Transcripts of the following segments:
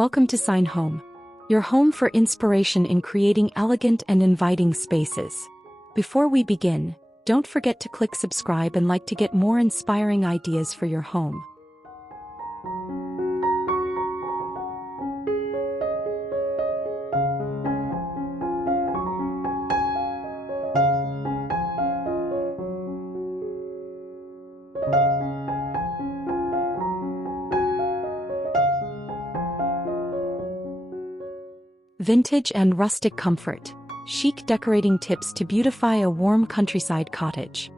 Welcome to Sign Home, your home for inspiration in creating elegant and inviting spaces. Before we begin, don't forget to click subscribe and like to get more inspiring ideas for your home. Vintage and rustic comfort. Chic decorating tips to beautify a warm countryside cottage.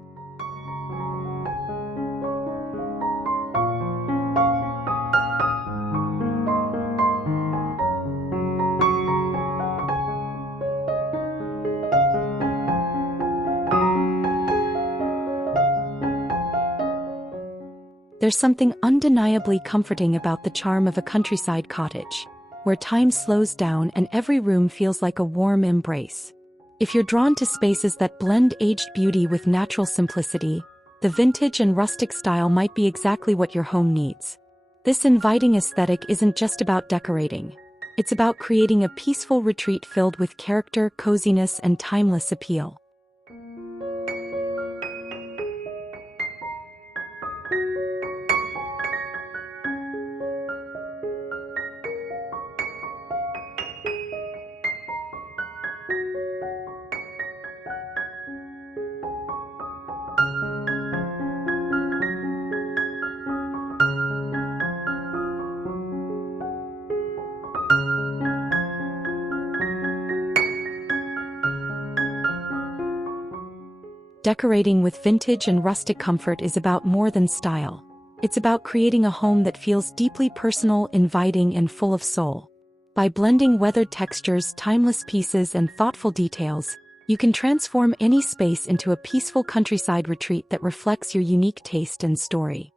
There's something undeniably comforting about the charm of a countryside cottage, where time slows down and every room feels like a warm embrace. If you're drawn to spaces that blend aged beauty with natural simplicity, the vintage and rustic style might be exactly what your home needs. This inviting aesthetic isn't just about decorating. It's about creating a peaceful retreat filled with character, coziness, and timeless appeal. Decorating with vintage and rustic comfort is about more than style. It's about creating a home that feels deeply personal, inviting, and full of soul. By blending weathered textures, timeless pieces, and thoughtful details, you can transform any space into a peaceful countryside retreat that reflects your unique taste and story.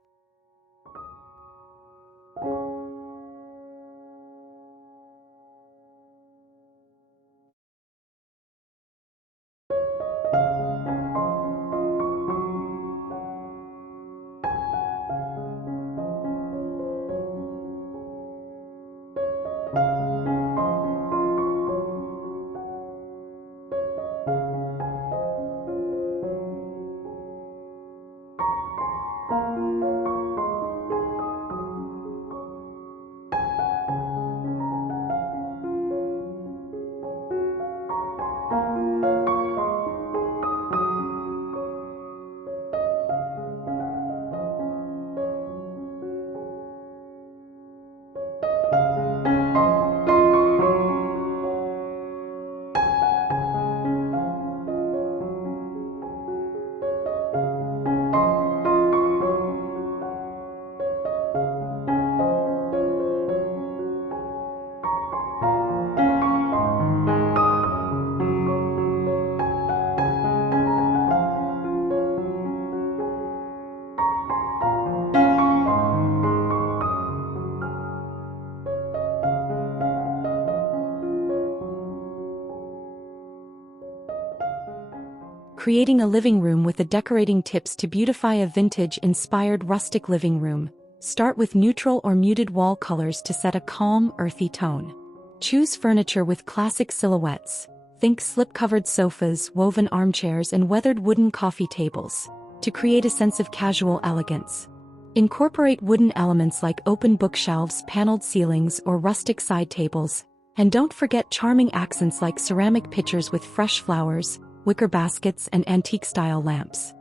Creating a living room with the decorating tips to beautify a vintage-inspired rustic living room. Start with neutral or muted wall colors to set a calm, earthy tone. Choose furniture with classic silhouettes. Think slip-covered sofas, woven armchairs, and weathered wooden coffee tables to create a sense of casual elegance. Incorporate wooden elements like open bookshelves, paneled ceilings, or rustic side tables. And don't forget charming accents like ceramic pitchers with fresh flowers, wicker baskets, and antique-style lamps.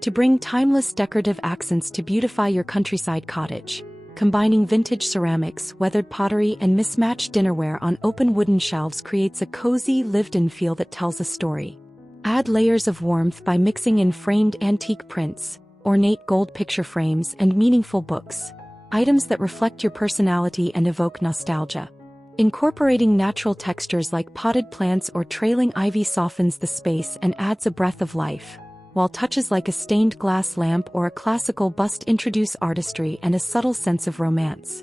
to bring timeless decorative accents to beautify your countryside cottage. Combining vintage ceramics, weathered pottery, and mismatched dinnerware on open wooden shelves creates a cozy, lived-in feel that tells a story. Add layers of warmth by mixing in framed antique prints, ornate gold picture frames, and meaningful books, items that reflect your personality and evoke nostalgia. Incorporating natural textures like potted plants or trailing ivy softens the space and adds a breath of life, while touches like a stained glass lamp or a classical bust introduce artistry and a subtle sense of romance.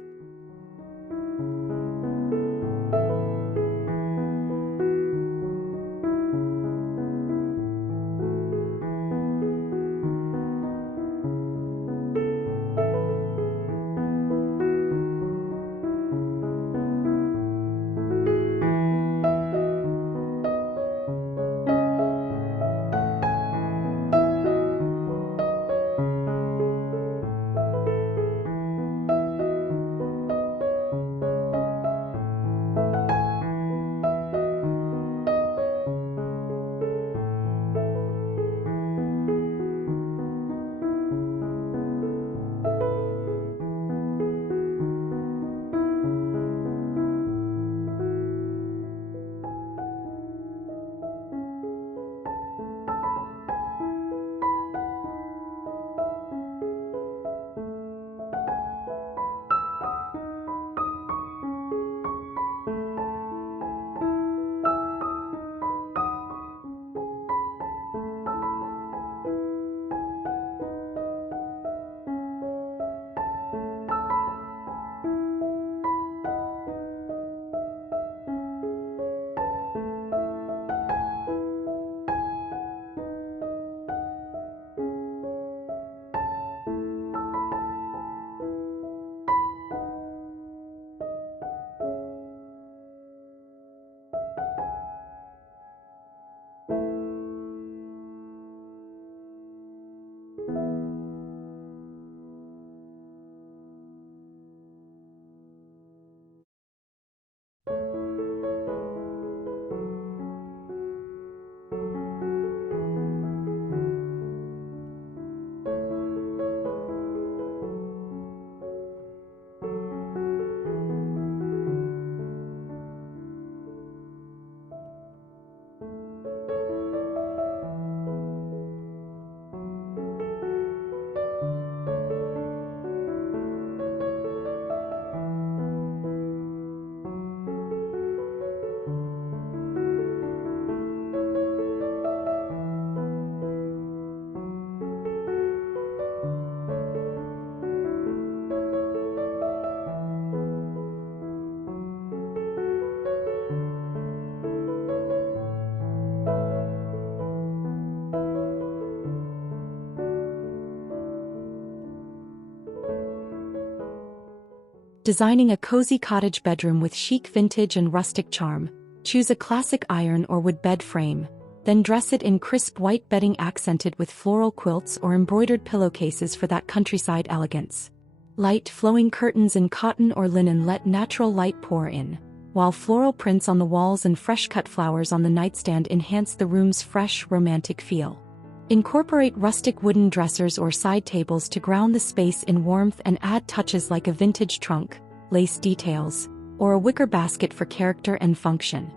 Designing a cozy cottage bedroom with chic vintage and rustic charm, choose a classic iron or wood bed frame, then dress it in crisp white bedding accented with floral quilts or embroidered pillowcases for that countryside elegance. Light, flowing curtains in cotton or linen let natural light pour in, while floral prints on the walls and fresh-cut flowers on the nightstand enhance the room's fresh, romantic feel. Incorporate rustic wooden dressers or side tables to ground the space in warmth and add touches like a vintage trunk, lace details, or a wicker basket for character and function.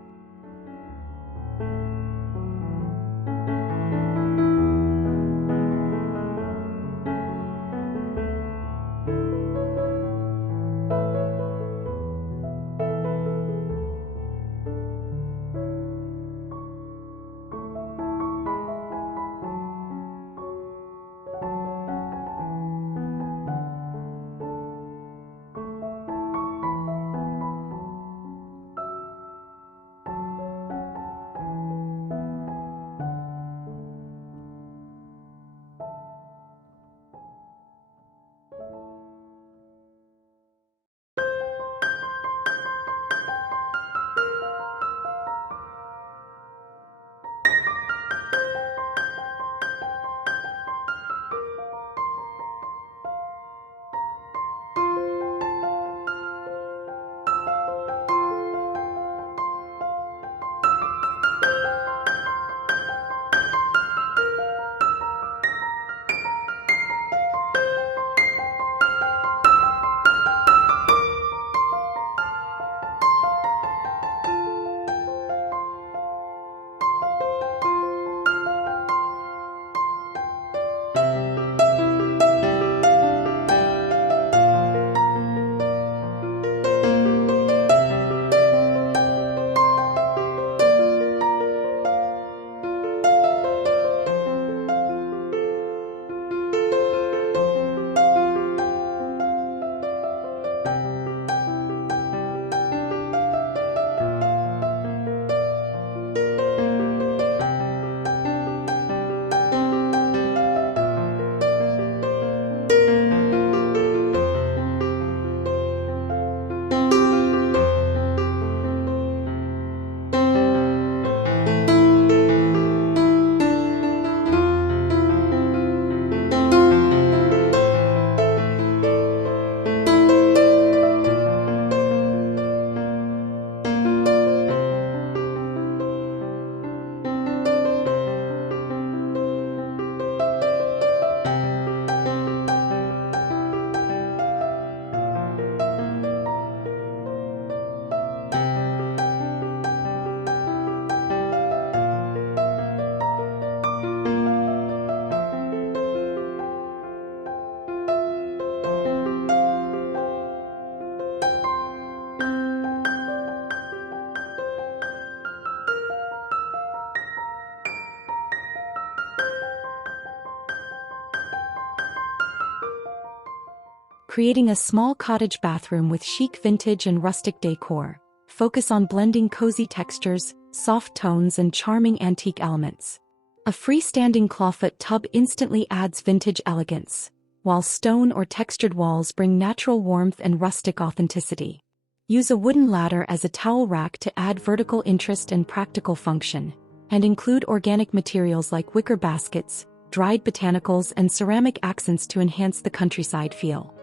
creating a small cottage bathroom with chic vintage and rustic decor. Focus on blending cozy textures, soft tones, and charming antique elements. A freestanding clawfoot tub instantly adds vintage elegance, while stone or textured walls bring natural warmth and rustic authenticity. Use a wooden ladder as a towel rack to add vertical interest and practical function, and include organic materials like wicker baskets, dried botanicals, and ceramic accents to enhance the countryside feel.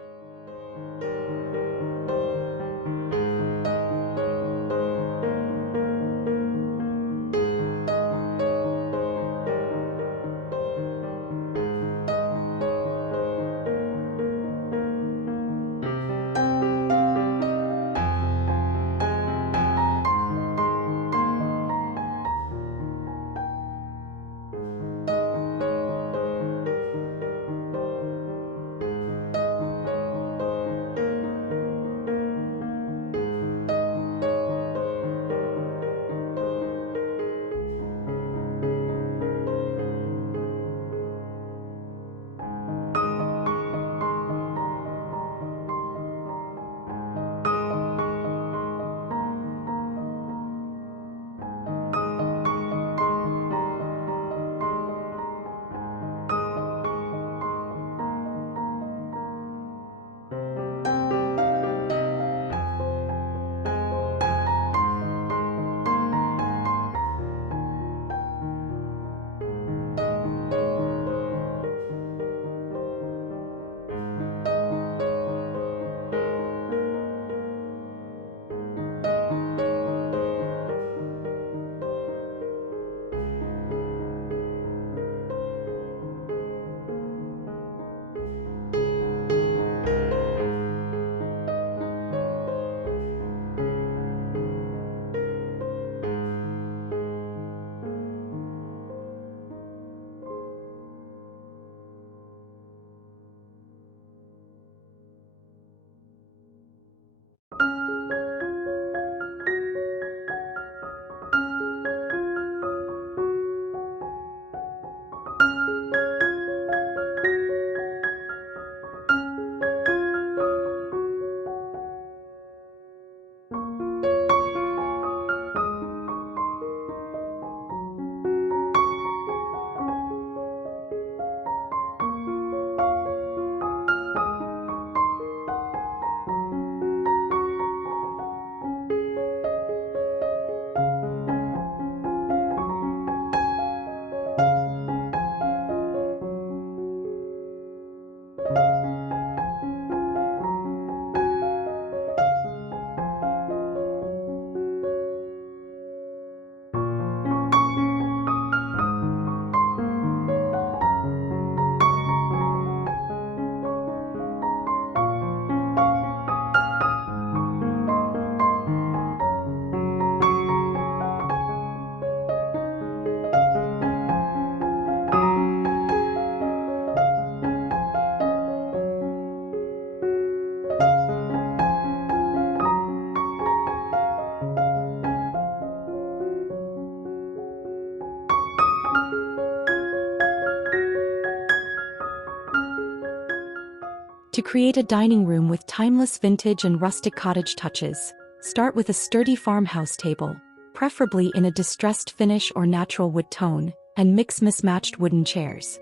To create a dining room with timeless vintage and rustic cottage touches, start with a sturdy farmhouse table, preferably in a distressed finish or natural wood tone, and mix mismatched wooden chairs.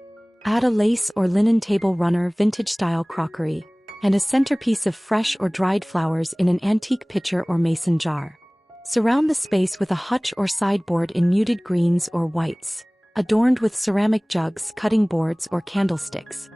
Add a lace or linen table runner, vintage-style crockery, and a centerpiece of fresh or dried flowers in an antique pitcher or mason jar. Surround the space with a hutch or sideboard in muted greens or whites, adorned with ceramic jugs, cutting boards, or candlesticks.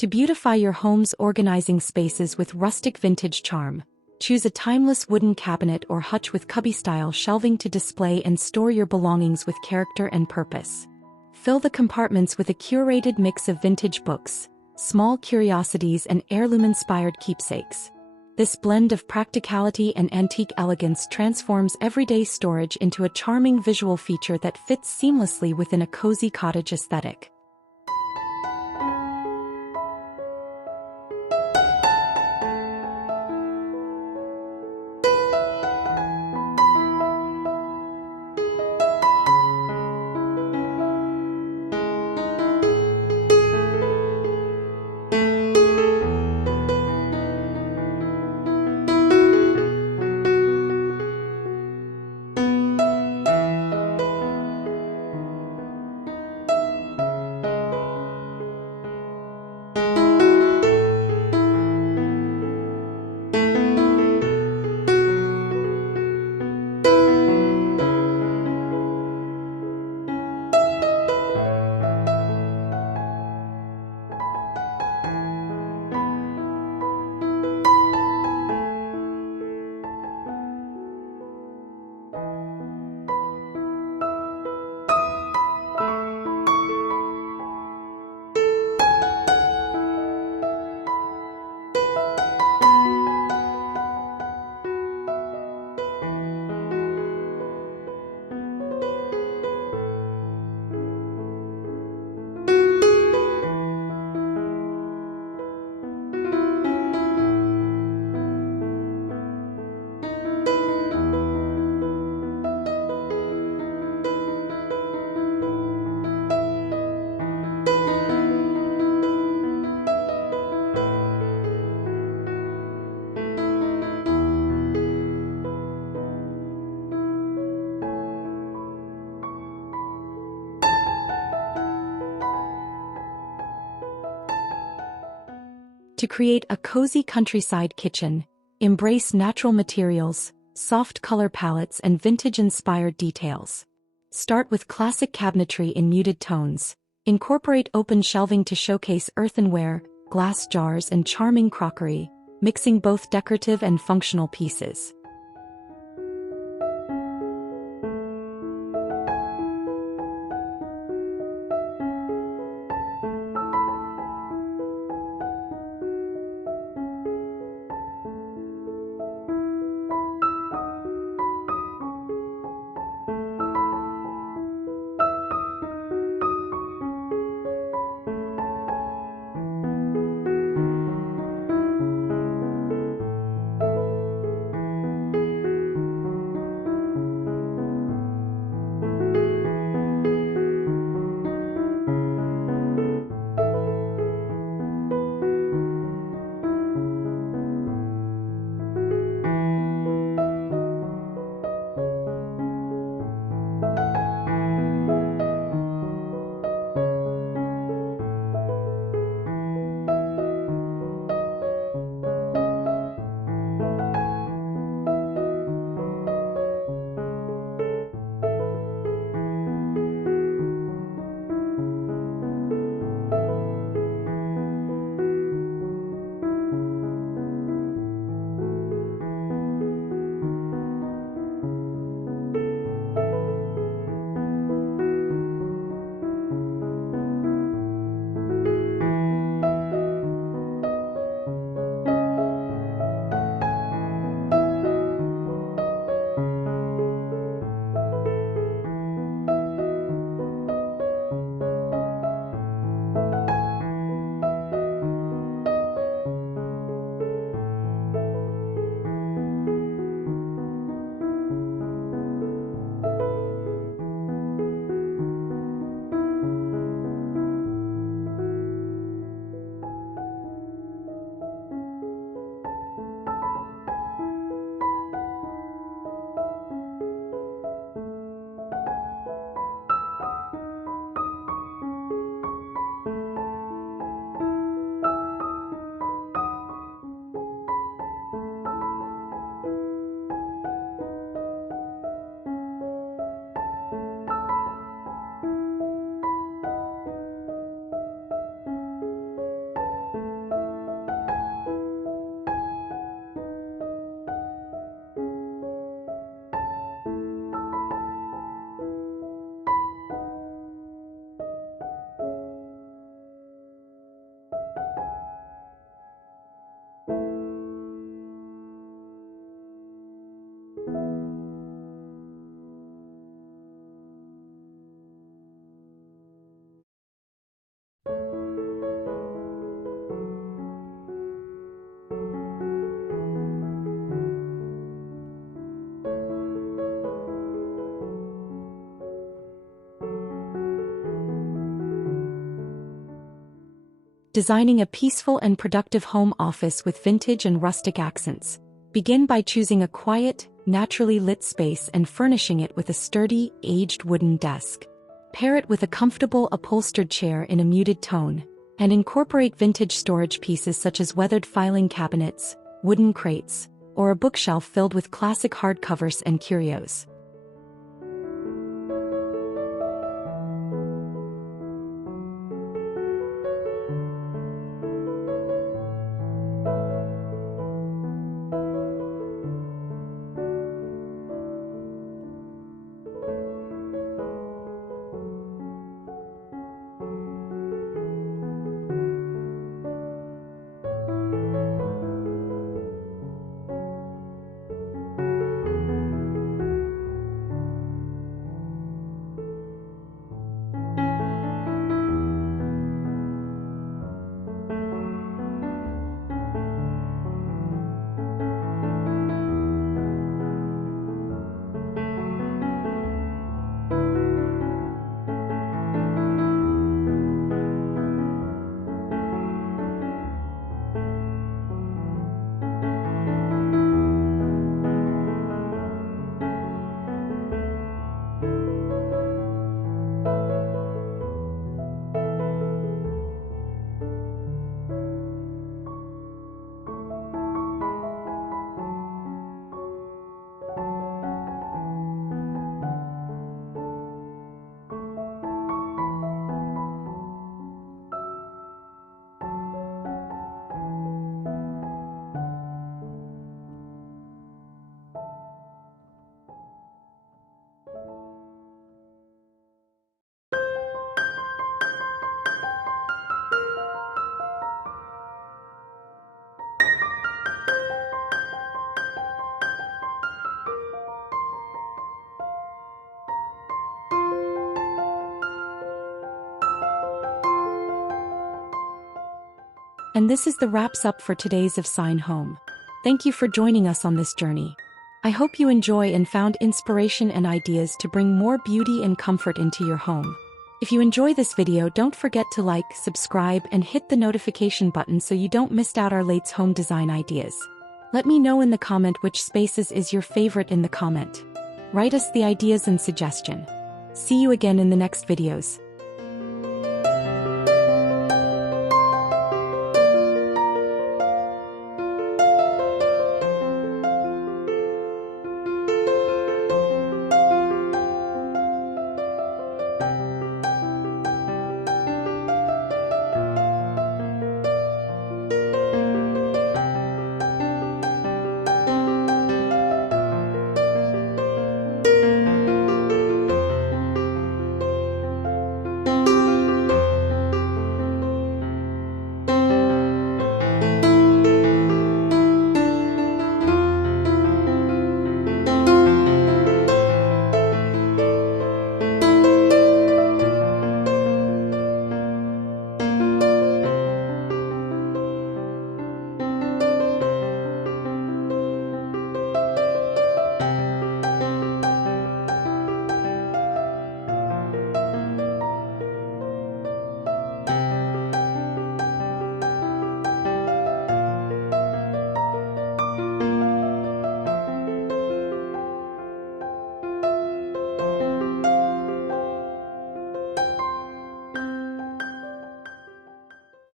To beautify your home's organizing spaces with rustic vintage charm, choose a timeless wooden cabinet or hutch with cubby-style shelving to display and store your belongings with character and purpose. Fill the compartments with a curated mix of vintage books, small curiosities and heirloom-inspired keepsakes. This blend of practicality and antique elegance transforms everyday storage into a charming visual feature that fits seamlessly within a cozy cottage aesthetic. To create a cozy countryside kitchen, embrace natural materials, soft color palettes and vintage-inspired details. Start with classic cabinetry in muted tones. Incorporate open shelving to showcase earthenware, glass jars and charming crockery, mixing both decorative and functional pieces. Designing a peaceful and productive home office with vintage and rustic accents. Begin by choosing a quiet, naturally lit space and furnishing it with a sturdy, aged wooden desk. Pair it with a comfortable upholstered chair in a muted tone, and incorporate vintage storage pieces such as weathered filing cabinets, wooden crates, or a bookshelf filled with classic hardcovers and curios. And this is the wraps up for today's of Sign Home. Thank you for joining us on this journey. I hope you enjoy and found inspiration and ideas to bring more beauty and comfort into your home. If you enjoy this video, don't forget to like, subscribe, and hit the notification button so you don't miss out our latest home design ideas. Let me know in the comment which spaces is your favorite in the comment. Write us the ideas and suggestion. See you again in the next videos.